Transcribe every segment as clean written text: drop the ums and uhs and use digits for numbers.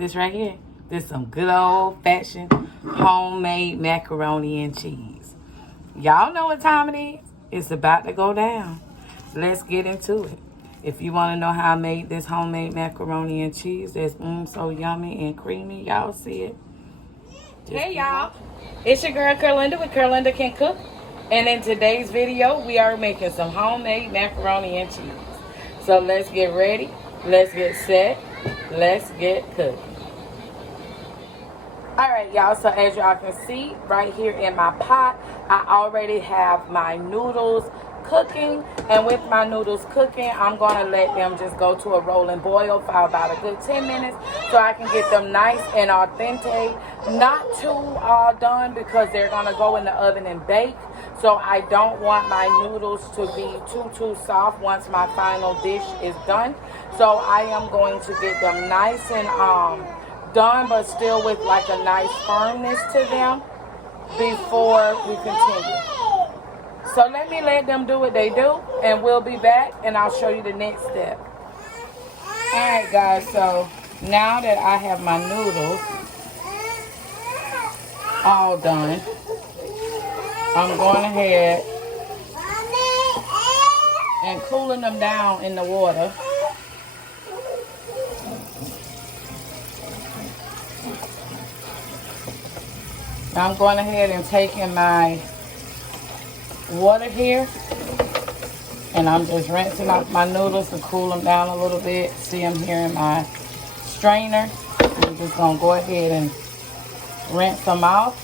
This right here. This some good old-fashioned homemade macaroni and cheese. Y'all know what time it is. It's about to go down. Let's get into it. If you want to know how I made this homemade macaroni and cheese that's so yummy and creamy, y'all see it. Hey y'all, it's your girl Curlinda with Curlinda Can Cook. And in today's video, we are making some homemade macaroni and cheese. So let's get ready, let's get set, let's get cooking. Alright y'all, so as y'all can see right here in my pot, I already have my noodles cooking. And with my noodles cooking, I'm going to let them just go to a rolling boil for about a good 10 minutes so I can get them nice and al dente. Not too done because they're going to go in the oven and bake. So I don't want my noodles to be too soft once my final dish is done. So I am going to get them nice and done, but still with like a nice firmness to them before we continue. So let them do what they do, and we'll be back and I'll show you the next step. Alright guys, so now that I have my noodles all done, I'm going ahead and cooling them down in the water. Now I'm going ahead and taking my water here, and I'm just rinsing out my noodles to cool them down a little bit. See them here in my strainer. I'm just going to go ahead and rinse them off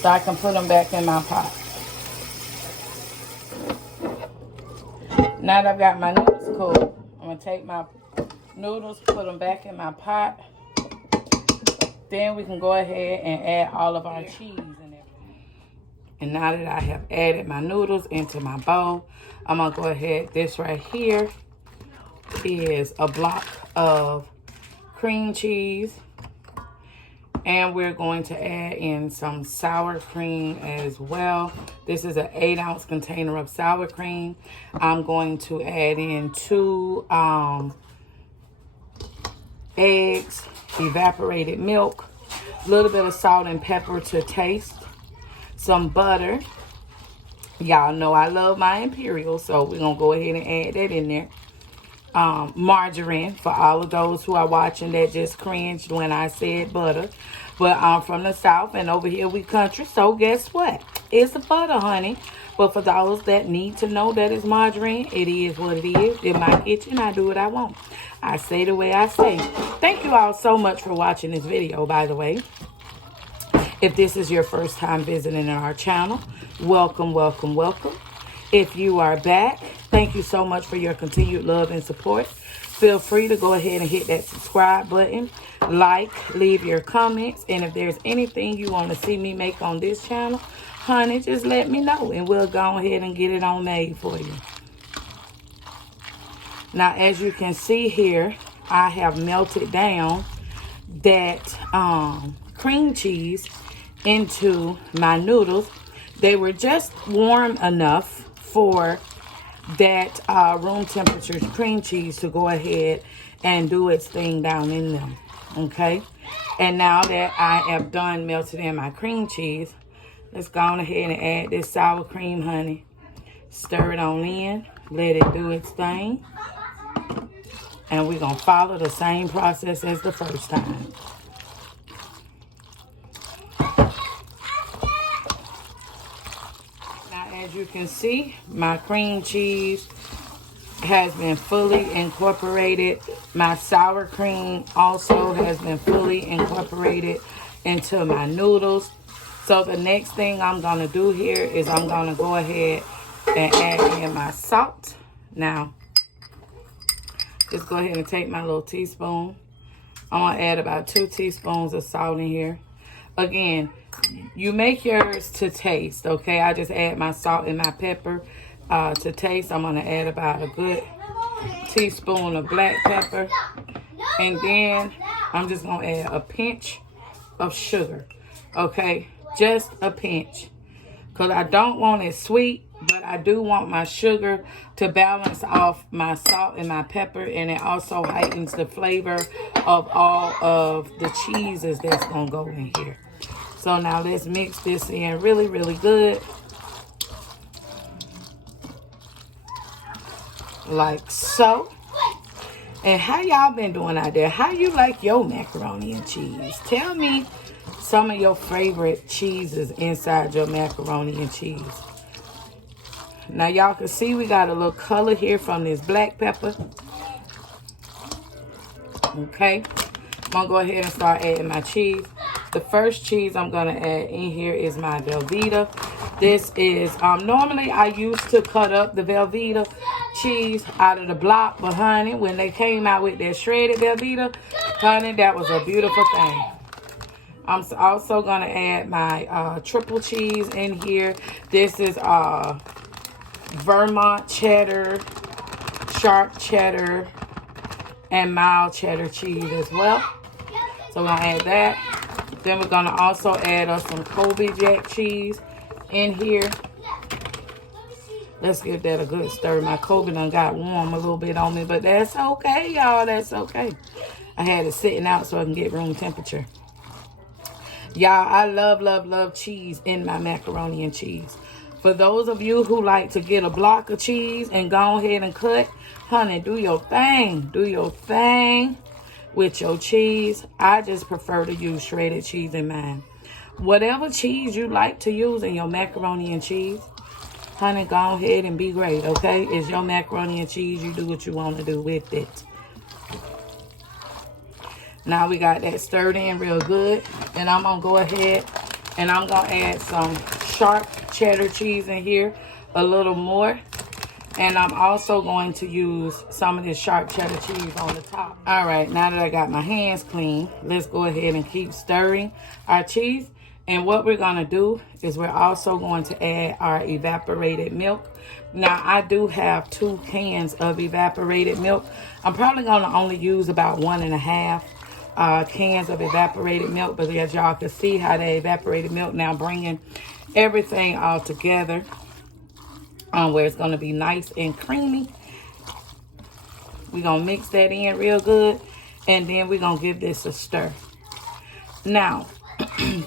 so I can put them back in my pot. Now that I've got my noodles cool, I'm going to take my noodles, put them back in my pot. Then we can go ahead and add all of our cheese and everything. And now that I have added my noodles into my bowl, I'm going to go ahead. This right here is a block of cream cheese. And we're going to add in some sour cream as well. This is an 8-ounce container of sour cream. I'm going to add in 2 eggs, evaporated milk, a little bit of salt and pepper to taste, some butter. Y'all know I love my Imperial, so we're going to go ahead and add that in there. Margarine, for all of those who are watching that just cringed when I said butter. But I'm from the South, and over here we country, so guess what? It's a butter, honey. But for those that need to know that it's margarine, it is what it is. In my kitchen, I do what I want. I say the way I say. Thank you all so much for watching this video, by the way. If this is your first time visiting our channel, welcome, welcome, welcome. If you are back, thank you so much for your continued love and support. Feel free to go ahead and hit that subscribe button, like, leave your comments, and if there's anything you want to see me make on this channel, honey, just let me know and we'll go ahead and get it on made for you. Now, as you can see here, I have melted down that cream cheese into my noodles. They were just warm enough for that room temperature cream cheese to go ahead and do its thing down in them. Okay, and now that I have done melted in my cream cheese, let's go on ahead and add this sour cream, honey. Stir it on in, let it do its thing, and we're gonna follow the same process as the first time. Now, as you can see, my cream cheese has been fully incorporated. My sour cream also has been fully incorporated into my noodles. So the next thing I'm going to do here is I'm going to go ahead and add in my salt. Now, just go ahead and take my little teaspoon. I'm going to add about 2 teaspoons of salt in here. Again, you make yours to taste, okay? I just add my salt and my pepper to taste. I'm going to add about a good teaspoon of black pepper. And then I'm just going to add a pinch of sugar. Okay? Just a pinch. Because I don't want it sweet But I do want my sugar to balance off my salt and my pepper, and it also heightens the flavor of all of the cheeses that's gonna go in here. So now let's mix this in really, really good. Like so. And how y'all been doing out there? How you like your macaroni and cheese? Tell me some of your favorite cheeses inside your macaroni and cheese. Now y'all can see we got a little color here from this black pepper. Okay. I'm gonna go ahead and start adding my cheese. The first cheese I'm gonna add in here is my Velveeta. This is, normally I used to cut up the Velveeta cheese out of the block, but honey, when they came out with that shredded Velveeta, honey, that was a beautiful thing. I'm also gonna add my triple cheese in here. This is Vermont cheddar, sharp cheddar, and mild cheddar cheese as well. So we're gonna add that. Then we're gonna also add us some Kobe Jack cheese in here. Let's give that a good stir. My Kobe done got warm a little bit on me, but that's okay, y'all. That's okay. I had it sitting out so I can get room temperature. Y'all, I love, love, love cheese in my macaroni and cheese. For those of you who like to get a block of cheese and go ahead and cut, honey, do your thing. Do your thing with your cheese. I just prefer to use shredded cheese in mine. Whatever cheese you like to use in your macaroni and cheese, honey, go ahead and be great, okay? It's your macaroni and cheese. You do what you want to do with it. Now we got that stirred in real good. And I'm going to go ahead and I'm going to add some sharp cheddar cheese in here, a little more. And I'm also going to use some of this sharp cheddar cheese on the top. All right, now that I got my hands clean, let's go ahead and keep stirring our cheese. And what we're going to do is we're also going to add our evaporated milk. Now, I do have 2 cans of evaporated milk. I'm probably going to only use about 1.5 cans of evaporated milk. But as y'all can see how the evaporated milk now bringing everything all together where it's going to be nice and creamy. We're going to mix that in real good. And then we're going to give this a stir. Now,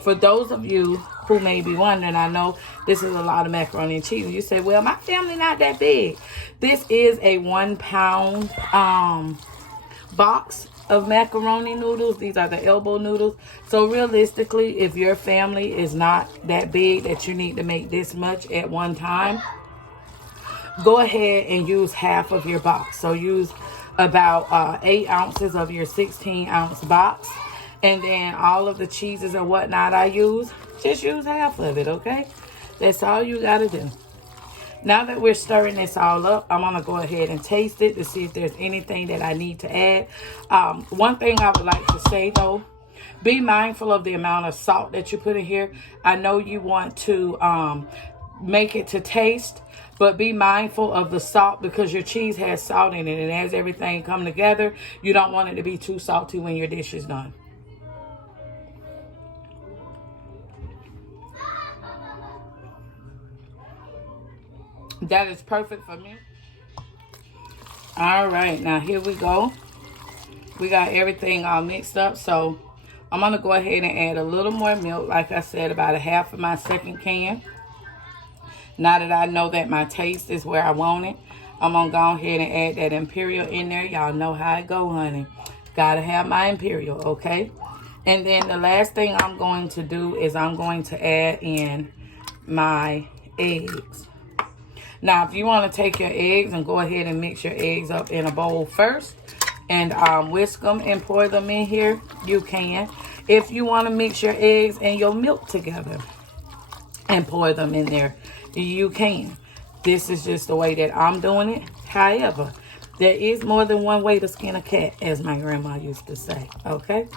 for those of you who may be wondering, I know this is a lot of macaroni and cheese. You say, well, my family not that big. This is a 1 pound box of macaroni noodles. These are the elbow noodles. So realistically, if your family is not that big that you need to make this much at one time, go ahead and use half of your box. So use about 8 ounces of your 16-ounce box. And then all of the cheeses and whatnot I use, just use half of it, okay? That's all you got to do. Now that we're stirring this all up, I'm going to go ahead and taste it to see if there's anything that I need to add. One thing I would like to say, though, be mindful of the amount of salt that you put in here. I know you want to make it to taste, but be mindful of the salt because your cheese has salt in it. And as everything come together, you don't want it to be too salty when your dish is done. That is perfect for me. All right, now here we go. We got everything all mixed up. So I'm going to go ahead and add a little more milk. Like I said, about 1/2 of my 2nd can. Now that I know that my taste is where I want it, I'm going to go ahead and add that Imperial in there. Y'all know how it go, honey. Got to have my Imperial, okay? And then the last thing I'm going to do is I'm going to add in my eggs. Now, if you want to take your eggs and go ahead and mix your eggs up in a bowl first and whisk them and pour them in here, you can. If you want to mix your eggs and your milk together and pour them in there, you can. This is just the way that I'm doing it. However, there is more than one way to skin a cat, as my grandma used to say, okay?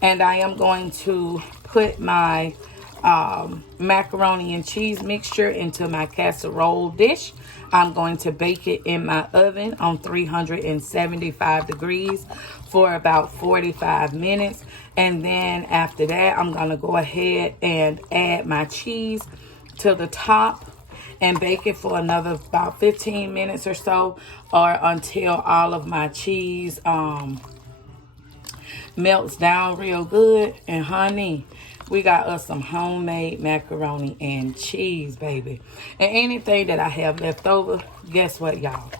And I am going to put my macaroni and cheese mixture into my casserole dish. I'm going to bake it in my oven on 375 degrees for about 45 minutes. And then after that, I'm going to go ahead and add my cheese to the top and bake it for another about 15 minutes or so, or until all of my cheese melts down real good. And honey, we got us some homemade macaroni and cheese, baby. And anything that I have left over, guess what, y'all?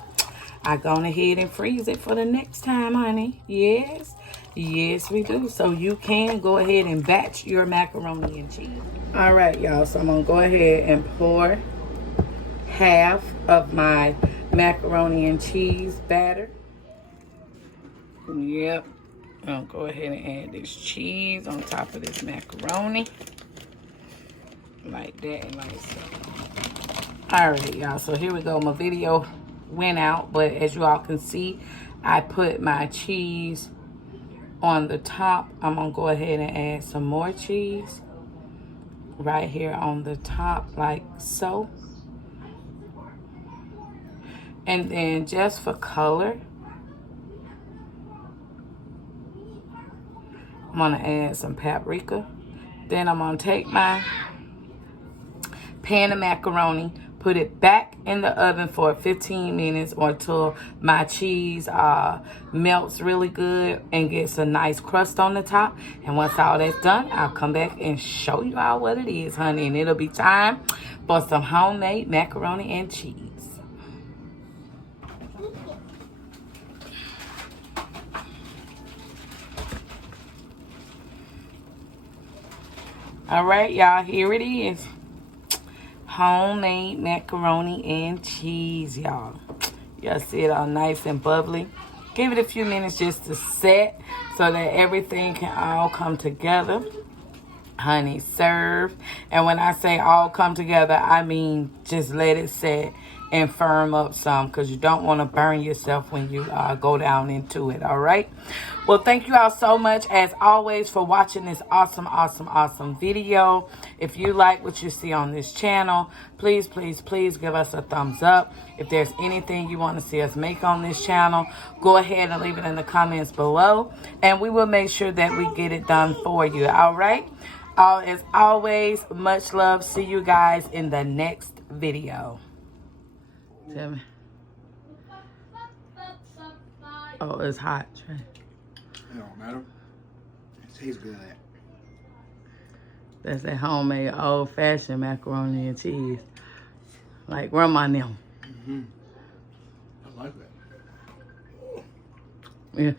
I gone ahead and freeze it for the next time, honey. Yes, yes we do. So you can go ahead and batch your macaroni and cheese. All right, y'all, so I'm gonna go ahead and pour half of my macaroni and cheese batter. Yep. I'll go ahead and add this cheese on top of this macaroni. Like that and like so. Alright, y'all. So here we go. My video went out, but as you all can see, I put my cheese on the top. I'm going to go ahead and add some more cheese right here on the top, like so. And then just for color, I'm going to add some paprika. Then I'm going to take my pan of macaroni, put it back in the oven for 15 minutes or till my cheese melts really good and gets a nice crust on the top. And once all that's done, I'll come back and show you all what it is, honey. And it'll be time for some homemade macaroni and cheese. All right, y'all, here it is. Homemade macaroni and cheese, y'all. Y'all see it all nice and bubbly. Give it a few minutes just to set so that everything can all come together. Honey, serve. And when I say all come together, I mean just let it set and firm up some, because you don't want to burn yourself when you go down into it. All right. Well, thank you all so much as always for watching this awesome video. If you like what you see on this channel, please give us a thumbs up. If there's anything you want to see us make on this channel, go ahead and leave it in the comments below, and we will make sure that we get it done for you. All right. As always, much love. See you guys in the next video. Tell me. Oh, it's hot. It don't matter. It tastes good. That's that homemade old-fashioned macaroni and cheese. Like grandma and them. I like that. Yeah.